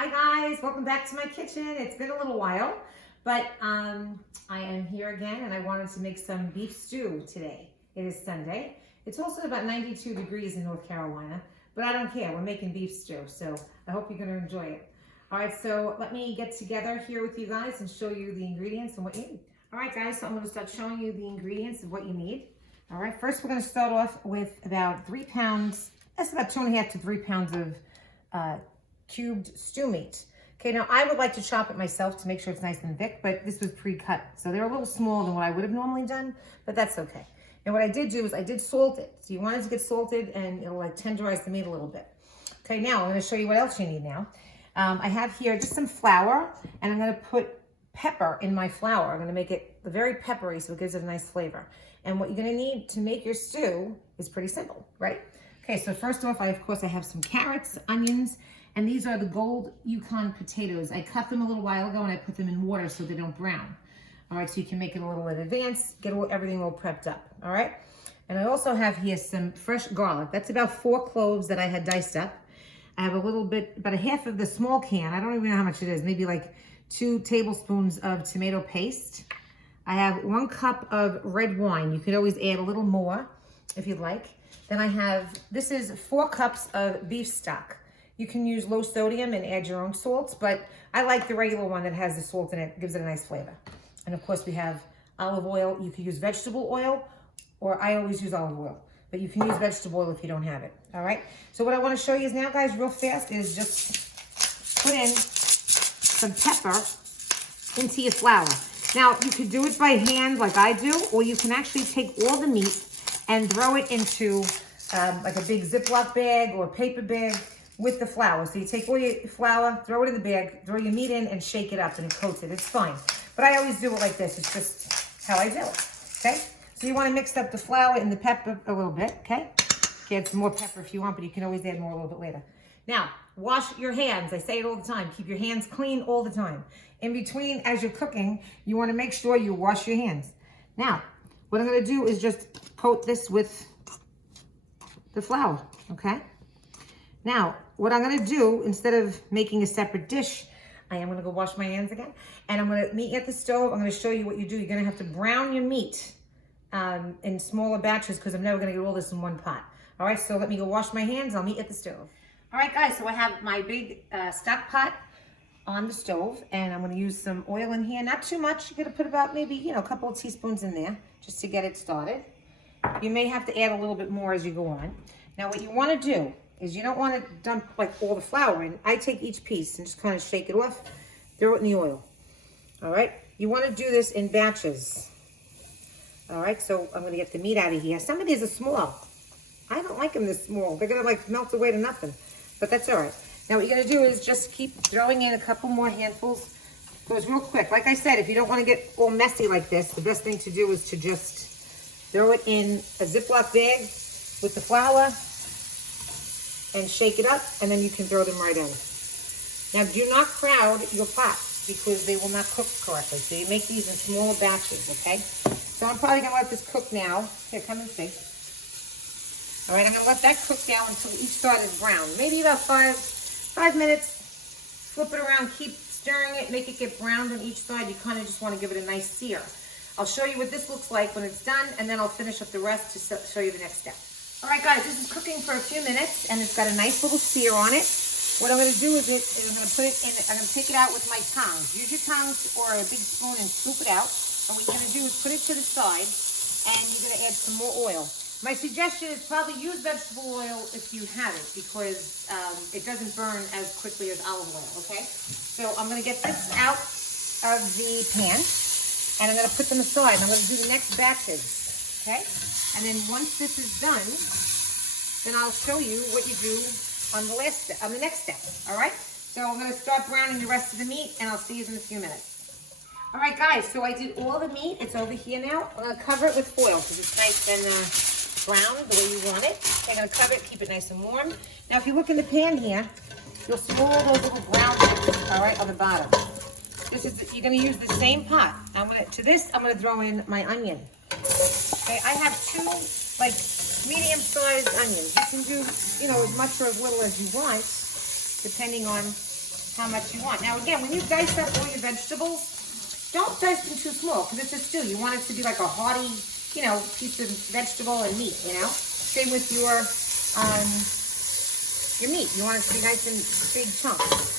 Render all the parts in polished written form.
Hi guys, welcome back to my kitchen. It's been a little while, but I am here again and I wanted to make some beef stew today. It is Sunday. It's also about 92 degrees in North Carolina, but I don't care. We're making beef stew, so I hope you're going to enjoy it. All right, so let me get together here with you guys and show you the ingredients and what you need. All right, guys, so I'm going to start showing you the ingredients of what you need. All right, first we're going to start off with about 3 pounds, that's about 2.5 to 3 pounds of cubed stew meat. Okay, now I would like to chop it myself to make sure it's nice and thick, but this was pre-cut. So they're a little smaller than what I would have normally done, but that's okay. And what I did do is I did salt it. So you want it to get salted and it'll like tenderize the meat a little bit. Okay, now I'm gonna show you what else you need now. I have here just some flour and I'm gonna put pepper in my flour. I'm gonna make it very peppery so it gives it a nice flavor. And what you're gonna need to make your stew is pretty simple, right? Okay, so first off, of course I have some carrots, onions, and these are the gold Yukon potatoes. I cut them a little while ago and I put them in water so they don't brown. All right, so you can make it a little in advance, get everything all prepped up, all right? And I also have here some fresh garlic. That's about 4 cloves that I had diced up. I have a little bit, about a half of the small can. I don't even know how much it is, maybe like 2 tablespoons of tomato paste. I have 1 cup of red wine. You could always add a little more if you'd like. Then I have, this is 4 cups of beef stock. You can use low sodium and add your own salts, but I like the regular one that has the salt in it, gives it a nice flavor. And of course we have olive oil. You could use vegetable oil, or I always use olive oil, but you can use vegetable oil if you don't have it, all right? So what I wanna show you is now, guys, real fast, is just put in some pepper into your flour. Now, you could do it by hand like I do, or you can actually take all the meat and throw it into like a big Ziploc bag or paper bag with the flour. So you take all your flour, throw it in the bag, throw your meat in and shake it up and it coats it. It's fine. But I always do it like this. It's just how I do it, okay? So you wanna mix up the flour and the pepper a little bit, okay? You can add some more pepper if you want, but you can always add more a little bit later. Now, wash your hands. I say it all the time. Keep your hands clean all the time. In between, as you're cooking, you wanna make sure you wash your hands. Now, what I'm gonna do is just coat this with the flour, okay? Now, what I'm gonna do, instead of making a separate dish, I am gonna go wash my hands again, and I'm gonna meet at the stove. I'm gonna show you what you do. You're gonna have to brown your meat in smaller batches because I'm never gonna get all this in one pot. All right, so let me go wash my hands. I'll meet at the stove. All right, guys, so I have my big stock pot on the stove, and I'm gonna use some oil in here. Not too much. You're gonna put about maybe, a couple of teaspoons in there just to get it started. You may have to add a little bit more as you go on. Now, what you wanna do is you don't want to dump like all the flour in. I take each piece and just kind of shake it off, throw it in the oil. All right, you want to do this in batches. All right, so I'm going to get the meat out of here. Some of these are small. I don't like them this small. They're going to like melt away to nothing, but that's all right. Now what you're going to do is just keep throwing in a couple more handfuls. Goes real quick. Like I said, if you don't want to get all messy like this, the best thing to do is to just throw it in a Ziploc bag with the flour and shake it up, and then you can throw them right in. Now, do not crowd your pots because they will not cook correctly. So you make these in smaller batches, okay? So I'm probably gonna let this cook now. Here, come and see. All right, I'm gonna let that cook now until each side is brown. Maybe about five minutes. Flip it around, keep stirring it, make it get browned on each side. You kind of just want to give it a nice sear. I'll show you what this looks like when it's done, and then I'll finish up the rest to show you the next step. All right, guys, this is cooking for a few minutes, and it's got a nice little sear on it. What I'm going to do is I'm going to put it in. I'm going to take it out with my tongs. Use your tongs or a big spoon and scoop it out. And what you're going to do is put it to the side, and you're going to add some more oil. My suggestion is probably use vegetable oil if you have it, because it doesn't burn as quickly as olive oil, okay? So I'm going to get this out of the pan, and I'm going to put them aside. I'm going to do the next batches, okay? And then once this is done, then I'll show you what you do on the next step, all right? So I'm gonna start browning the rest of the meat, and I'll see you in a few minutes. All right, guys, so I did all the meat. It's over here now. I'm gonna cover it with foil because it's nice and brown the way you want it. I'm gonna cover it, keep it nice and warm. Now, if you look in the pan here, you'll see all those little brown bits, all right, on the bottom. You're gonna use the same pot. I'm gonna throw in my onion. Okay, I have 2 like medium-sized onions. You can do, as much or as little as you want, depending on how much you want. Now again, when you dice up all your vegetables, don't dice them too small because it's a stew. You want it to be like a hearty, you know, piece of vegetable and meat, you know. Same with your meat. You want it to be nice and big chunks.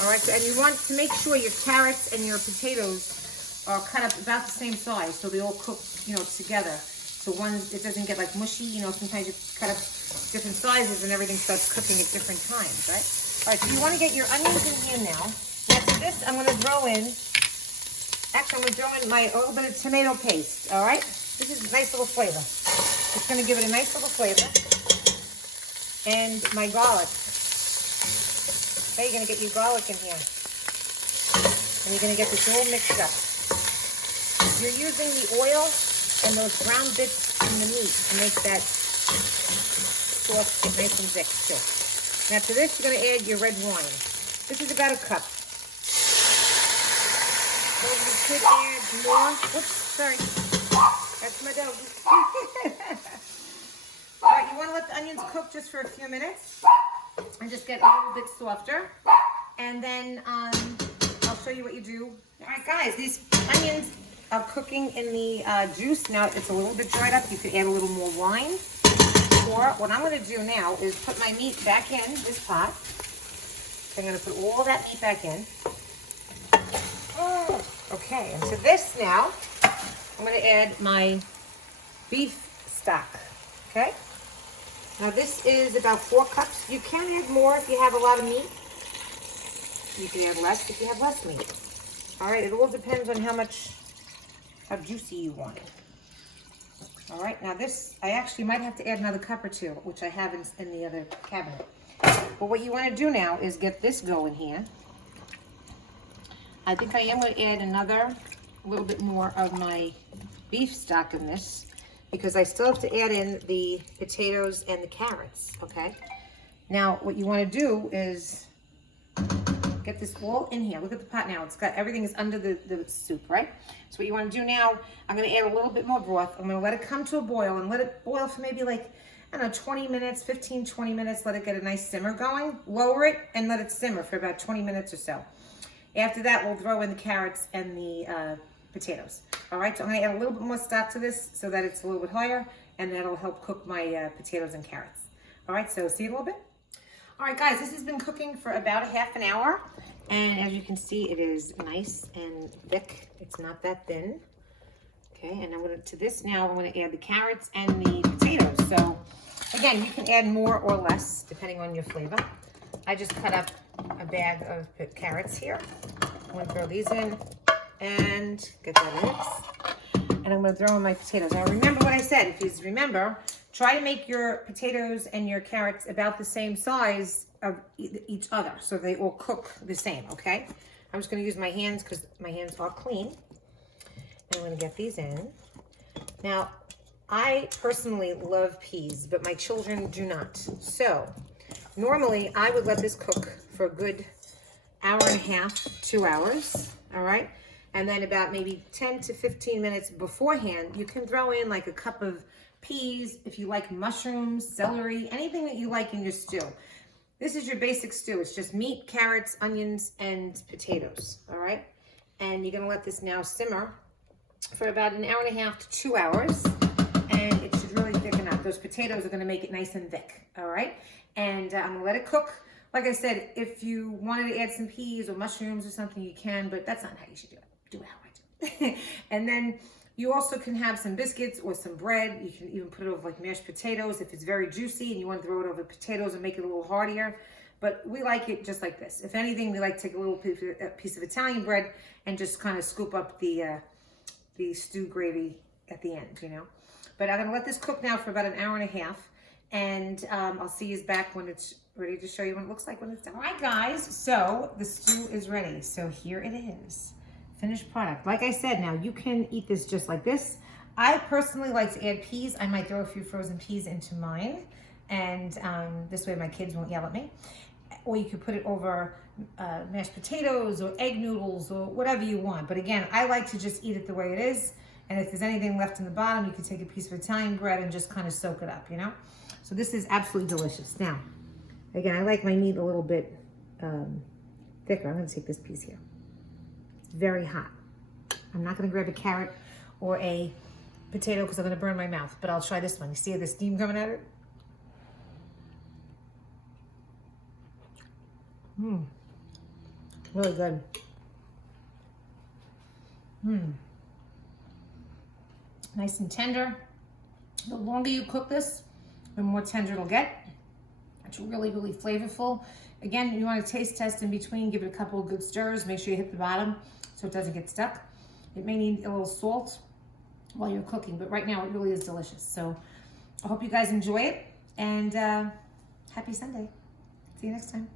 All right, so, and you want to make sure your carrots and your potatoes are cut up about the same size so they all cook, you know, together. So one, it doesn't get like mushy, you know, sometimes you cut up different sizes and everything starts cooking at different times, right? All right, so you want to get your onions in here now. Now to this, I'm going to throw in, actually I'm going to throw in a little bit of tomato paste, all right? This is a nice little flavor. It's going to give it a nice little flavor. And my garlic. Okay, you're going to get your garlic in here. And you're going to get this all mixed up. You're using the oil and those brown bits in the meat to make that sauce get nice and thick too. Now to this, you're going to add your red wine. This is about a cup. So you could add more. Oops, sorry. That's my dog. All right, you want to let the onions cook just for a few minutes and just get a little bit softer. And then I'll show you what you do. All right, guys, these onions are cooking in the juice. Now it's a little bit dried up. You could add a little more wine. Or what I'm going to do now is put my meat back in this pot. So I'm going to put all that meat back in. Oh, okay, and to this now, I'm going to add my beef stock. Okay? Now this is about 4 cups. You can add more if you have a lot of meat. You can add less if you have less meat. All right, it all depends on how juicy you want it. All right, now this, I actually might have to add another cup or 2, which I have in the other cabinet. But what you want to do now is get this going here. I think I am going to add a little bit more of my beef stock in this because I still have to add in the potatoes and the carrots, okay? Now, what you want to do is get this all in here. Look at the pot now. It's got, everything is under the soup, right? So what you want to do now, I'm going to add a little bit more broth. I'm going to let it come to a boil and let it boil for maybe like, I don't know, 20 minutes, 15, 20 minutes. Let it get a nice simmer going. Lower it and let it simmer for about 20 minutes or so. After that, we'll throw in the carrots and the potatoes. All right, so I'm going to add a little bit more stock to this so that it's a little bit higher, and that'll help cook my potatoes and carrots. All right, so see you in a little bit. All right, guys, this has been cooking for about a half an hour, and as you can see, it is nice and thick. It's not that thin. Okay, and I'm going to this now, I'm going to add the carrots and the potatoes. So, again, you can add more or less depending on your flavor. I just cut up a bag of carrots here. I'm going to throw these in and get that mix. And I'm going to throw in my potatoes. Now, remember what I said. If you remember, try to make your potatoes and your carrots about the same size of each other so they all cook the same, okay? I'm just going to use my hands because my hands are clean. And I'm going to get these in. Now, I personally love peas, but my children do not. So, normally, I would let this cook for a good hour and a half, 2 hours, all right? And then about maybe 10 to 15 minutes beforehand, you can throw in like a cup of peas, if you like mushrooms, celery, anything that you like in your stew. This is your basic stew. It's just meat, carrots, onions, and potatoes, all right? And you're gonna let this now simmer for about an hour and a half to 2 hours, and it should really thicken up. Those potatoes are gonna make it nice and thick, all right? And I'm gonna let it cook. Like I said, if you wanted to add some peas or mushrooms or something, you can, but that's not how you should do it. Do it how I do it. And then you also can have some biscuits or some bread. You can even put it over like mashed potatoes if it's very juicy and you want to throw it over potatoes and make it a little heartier. But we like it just like this. If anything, we like to take a little piece of Italian bread and just kind of scoop up the stew gravy at the end, you know. But I'm going to let this cook now for about an hour and a half. And I'll see you back when it's ready to show you what it looks like when it's done. All right, guys. So the stew is ready. So here it is. Finished product. Like I said, now you can eat this just like this. I personally like to add peas. I might throw a few frozen peas into mine, and this way my kids won't yell at me. Or you could put it over mashed potatoes or egg noodles or whatever you want. But again, I like to just eat it the way it is. And if there's anything left in the bottom, you can take a piece of Italian bread and just kind of soak it up, you know? So this is absolutely delicious. Now, again, I like my meat a little bit thicker. I'm gonna take this piece here. It's very hot. I'm not gonna grab a carrot or a potato because I'm gonna burn my mouth, but I'll try this one. You see the steam coming out of it? Really good. Nice and tender. The longer you cook this, the more tender it'll get. It's really, really flavorful. Again, you want to taste test in between, give it a couple of good stirs, make sure you hit the bottom so it doesn't get stuck. It may need a little salt while you're cooking, but right now it really is delicious. So I hope you guys enjoy it, and happy Sunday. See you next time.